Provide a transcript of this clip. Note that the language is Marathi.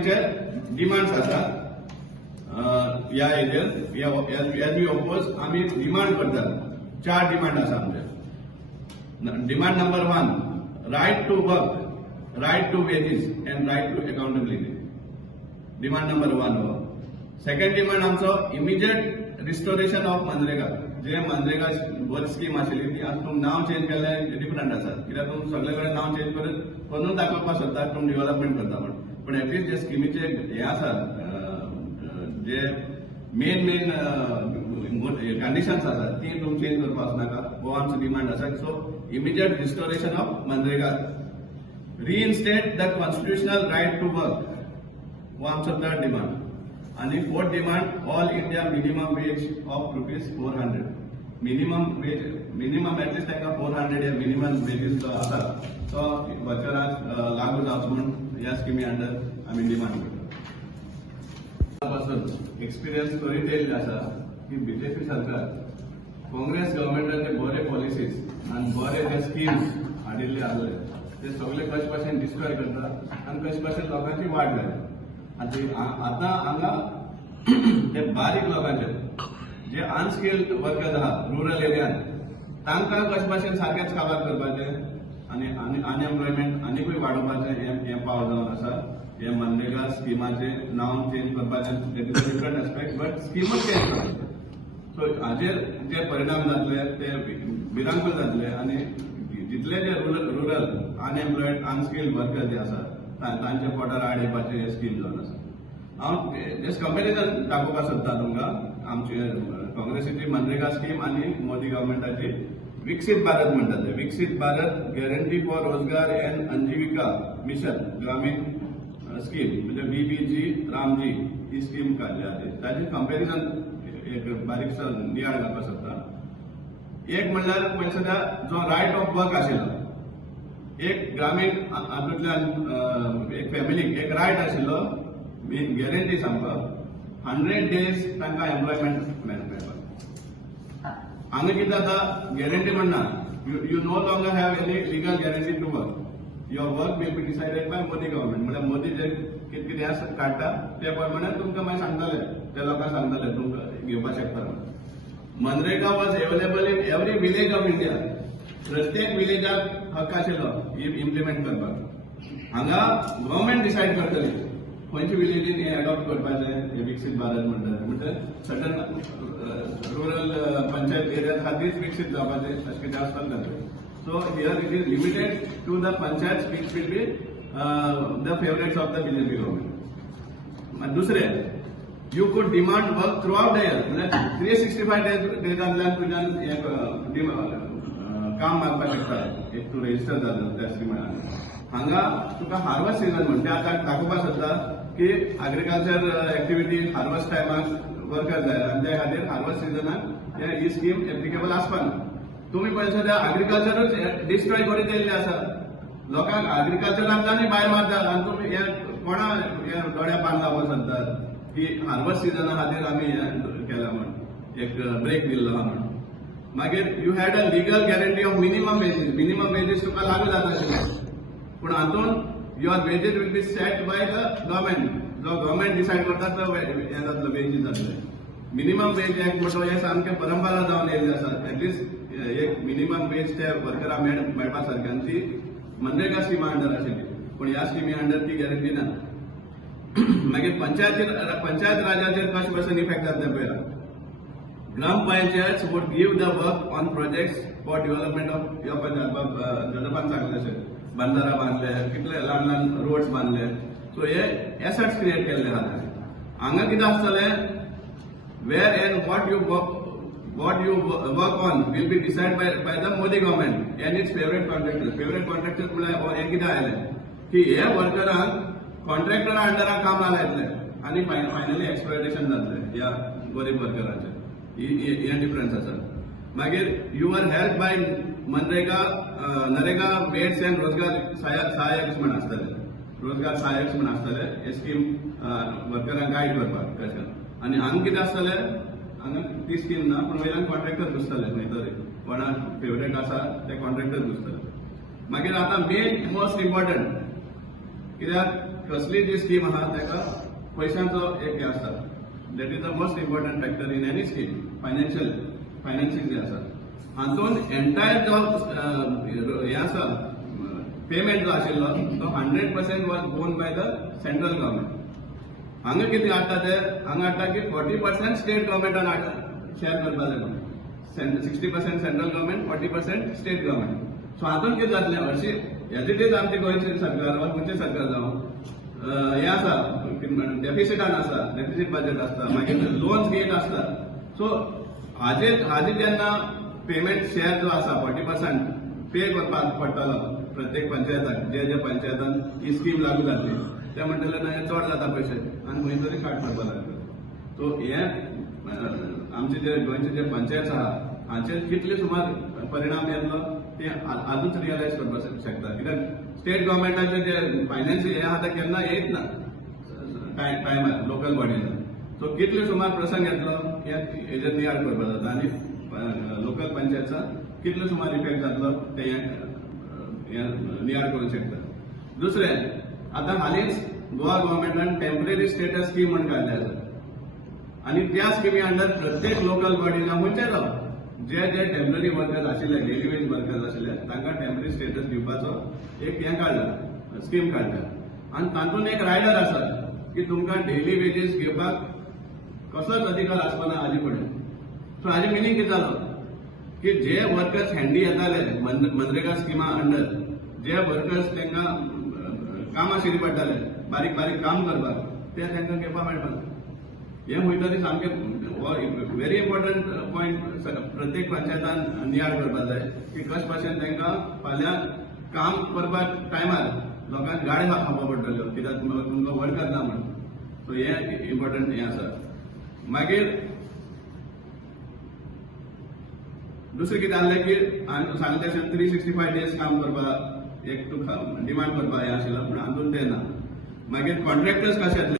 गव्हर्नमेंटचे डिमांड्स आसात ह्या एरियेत एज वी ओपोज आम्ही डिमांड करतात 4 डिमांड आसा आमचे. Demand number 1 right to work, right to wages and right to accountability. Demand number 1 हो. सेकंड डिमांड आमचो इमिजिएट रिस्टोरेशन ऑफ मनरेगा. जे मनरेगा वर्क स्कीम आशिल्ली ती आता तुम नाव चेंज केल्लें डिफरंट आसा, कित्याक तुम सगळे कडेन नाव चेंज करून दाखोवपाक सोदता तुम डेव्हलपमेंट करता म्हणून. पण एटलीस्ट जे स्किमीचे हे आसा जे मेन कंडिशन्स आसात ती तुम चेंज करपाक वचनाका. हो आमचो डिमांड आसा. So immediate restoration of MNREGA. Reinstate the constitutional right to work. हो आमचो थर्ड डिमांड. आणि fourth demand all India minimum wage of ₹400. Minimum at least तांकां 400 हे मिनिमम वेजीस जो आसा तो वर्करांक लागू जावचो म्हणून ह्या स्किमी अंडर आमी डिमांड करता. पासून एक्सपिरियन्स स्टोरी टेल आसा की बीजेपी सरकार काँग्रेस गव्हर्नमेंटाचे बरे पॉलिसीज आनी बरे जे स्किम्स हाडिल्ले आसले ते सगळे कशे भाशेन डिस्ट्रॉय करता आनी कशे भाशेन लोकांची वाट जाता. आता हांगा ते बारीक लोकांचे जे अनस्किल्ड वर्कर्स आहात रुरल एरियात तांकां कशे भाशेन सारकेच काबार करपाचे आनी अनएम्प्लॉयमेंट आनीकूय वाडोवपाचें हें पावल जावन आसा. हे मनरेगा स्किमाचे नांव चेंज करपाचें that is a different aspect but स्किमूच चेंज करपाचे. सो हाजेर जे परिणाम जातले ते भिरांकूळ जातले आनी जितले जे रुरल अनएम्प्लॉयड अनस्किल्ड वर्कर्स जे आसात तांच्या पोटार आड येवपाचे हे स्कीम जावन आसा. हांव जस्ट कंपेरिजन दाखोवपाक सोदता तुमकां आमचे काँग्रेसीची मनरेगा स्कीम आनी मोदी गव्हर्नमेंटाची विकसीत भारत म्हणटात ते. विकसीत भारत गॅरंटी फॉर रोजगार एंड आजीविका मिशन ग्रामीण स्कीम म्हणजे बीबीजी रामजी ही स्कीम काडली आसा. ताचे कंपेरिजन एक बारीकसो नियाळ घालपाक सोदता. एक म्हणल्यार पळय सद्या जो रायट ऑफ वर्क आशिल्लो एक ग्रामीण हातूंतल्यान एक फॅमिलीक एक रायट आशिल्लो गॅरंटी सामको 100 days तांकां एम्प्लॉयमेंट मेळपाक. हांगा कितें जाता गॅरंटी म्हणना you no longer have any legal guarantee to work. Your work will be decided by Modi government. म्हणजे मोदी जे कितें कितें काडटा ते प्रमाणे तुमकां मागीर सांगतले त्या लोकांक सांगतले तुमकां घेवपाक शकता म्हणून. MNREGA was available in every village of India. प्रत्येक विलेजाक हक्क आशिल्लो इम्प्लिमेंट करपाक. हांगा गव्हर्नमेंट डिसायड करतली खंयच्या विलेजीन हे एडॉप्ट करपाचें हे विकसीत भारत म्हणटात. म्हणजे सडन रुरल पंचायत एरिया खातीर विकसीत जावपाचें अशें कितें आसपाक जाय. So here it is limited to the panchayat which will be the favourites of the BJP government. दुसरें you could demand work throughout the year. म्हणजे 365 डेजांतल्यान तुज्यान काम मागपाक शकता एक तूं रेजिस्टर जालो त्या स्किमान. हांगा तुका हार्वेस्ट सिजन म्हणटा आतां दाखोवपाक सोदता की एग्रीकल्चर एक्टिविटी हार्वेस्ट टायमाक वर्कर जाय आनी त्या खातीर हार्वेस्ट सिजनाक ही स्कीम एप्लिकेबल आसपाना. तुमी पळय सद्या एग्रीकल्चरूच डिस्ट्रॉय करीत येयल्ले आसा. लोकांक एग्रीकल्चरांतल्यानूय भायर मारतात आनी तुमी हे कोणा दोळ्या पान लावपाक सोदतात की हार्वेस्ट सिजना खातीर आमी हें केलां म्हण एक ब्रेक दिल्लो आहा म्हण. मागीर you had a legal guarantee of minimum wages. Minimum wages तुका लागू जाता आशिल्ले पूण हातूंत your wages will be set by the government. जो गव्हर्नमेंट डिसायड करता तो हें जातलो वेजीस जातले. मिनिमम वेज एक्ट म्हणटा हे सामकें परंपरा जावन येयल्ली आसा. एटलीस्ट एक मिनिमम वेज त्या वर्करांक मेळपा सारकी आनी ती मनरेगा स्किमा अंडर आशिल्ली पूण ह्या स्किमी अंडर ती गॅरंटी ना. मागीर पंचायत राजाचेर कशे भशेन इफेक्ट जाता पळया. Gram panchayat would give the work on projects for development of your panchayat. जडपान सांगलें अशें बंधारा बांदले कितले ल्हान ल्हान रोड्स बांदले. सो हे एसेट्स क्रिएट केल्ले आहा. हांगा कितें आसतलें वेर and what you work on will be decided by the Modi government and its favourite contractor. Favourite contractor म्हळ्यार हें कितें आयलें की हे वर्करांक कॉन्ट्रॅक्टरा अंडराक काम लायतले आनी फायनली एक्सप्लॉयटेशन जातलें ह्या गरीब वर्करांचें. हे डिफरन्स आसा. मागीर you are help by MNREGA NREGA mates and रोजगार सहायक म्हण आसतले. रोजगार सहायक म्हण आसतले हे स्कीम वर्करांक गायड करपाक तशें. आनी हांगा कितें आसतलें हांगा ती स्कीम ना पूण वयल्यान कॉन्ट्रॅक्टर घुसतले खंय तरी कोणाक फेवरेट आसा ते कॉन्ट्रॅक्टर घुसतले. मागीर आतां मेन मोस्ट इम्पॉर्टंट कित्याक कसली जी स्कीम आहा ताका पैशांचो एक हे आसता. That is the most important factor in any scheme. Financing जे आसा हातूंत एंटायर जो हे आसा पेमेंट जो आशिल्लो तो 100% was borne by the central government. हांगा कितें हाडटा ते हांगा हाडटा की 40% स्टेट गव्हर्मेंटान शेअर करपा जाय म्हणून. 60% central government, 40% state government. So हातूंत कितें जातलें अशी एज इट इज आमचे गोंयचे सरकार वा खंयचे सरकार जावं हे आसा डेफिसिटान आसा, डेफिसीट बजेट आसता, मागीर लोन्स घेत आसता. सो हाजे जेन्ना पेमेंट शेअर जो आसा 40% पे करपाक पडटलो प्रत्येक पंचायताक, जे पंचायतान ही स्कीम लागू जातली ते म्हणटले ना हे चड जाता पयशे आनी खंय तरी काट करपाक लागले. सो हे आमचे जे गोंयचे जे पंचायत आहा हाचेर कितले सुमार परिणाम येतलो ते आजूच रियलायज करपाक शकता. कित्याक स्टेट गव्हर्मेंटाचे जे फायनान्सीयल हे आहा ते केन्ना येत ना टायमार लोकल बॉडीला. सो कितले सुमार प्रसंग येतलो हेजेर नियाळ करपाक जाता आनी लोकल पंचायतचा कितलो सुमार इफेक्ट जातलो ते नियाळ करूंक शकता. दुसरें आता हालींच गोवा गव्हर्मेंटान टेम्पररी स्टेटस स्कीम म्हणून काडली आसा आनी त्या स्किमी अंडर प्रत्येक लोकल बॉडीला खंयचे राव जे टेम्पररी वर्कर्स आशिल्ले, डेली वेज वर्कर्स आशिल्ले तांकां टेम्पररी स्टेटस दिवपाचो एक हें काडला, स्कीम काडला. आनी तातूंत एक रायडर आसा की तुमकां डेली वेजीस घेवपाक कसोच अधिकार आसपाना हाजे फुडें. सो हाजे मिनींग कितें जालो की जे वर्कर्स हँडी येताले मनरेगा स्किमा अंडर, जे वर्कर्स तांकां काम आशिल्ली पडटाले बारीक बारीक काम करपाक ते तांकां घेवपाक मेळपाना. हे खंय सामकें व्हेरी इम्पॉर्टंट पॉयंट प्रत्येक पंचायतान नियाळ करपाक जाय की कशे भाशेन तांकां फाल्यां काम करपाक टायमार लोकांक गाडी खावपा पडटल्यो कित्याक तुमकां वर्कर ना म्हणून. सो हे इम्पॉर्टंट हें आसा. मागीर दुसरें कितें जाल्लें की हांवें सांगलें तशें 365 days काम करपाक एक तुका डिमांड करपाक हें आशिल्लो पूण हातूंत तें ना. मागीर कॉन्ट्रॅक्टर्स कशे येतले